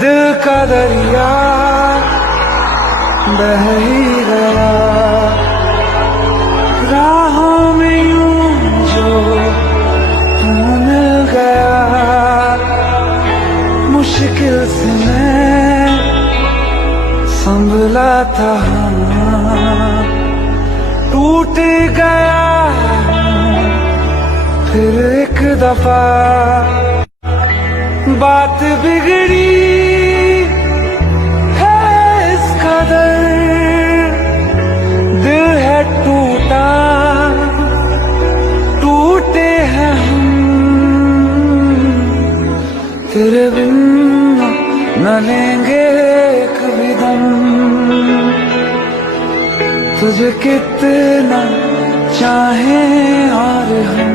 दिल का दरिया बह ही गया राहों में यूं जो तू मिल गया मुश्किल से मैं संभला था टूट गया फिर एक दफा बात बिगड़ी है इस कदर दिल है टूटा टूटे हैं हम तेरे बिन न लेंगे एक भी दम तुझे कितना चाहें और हम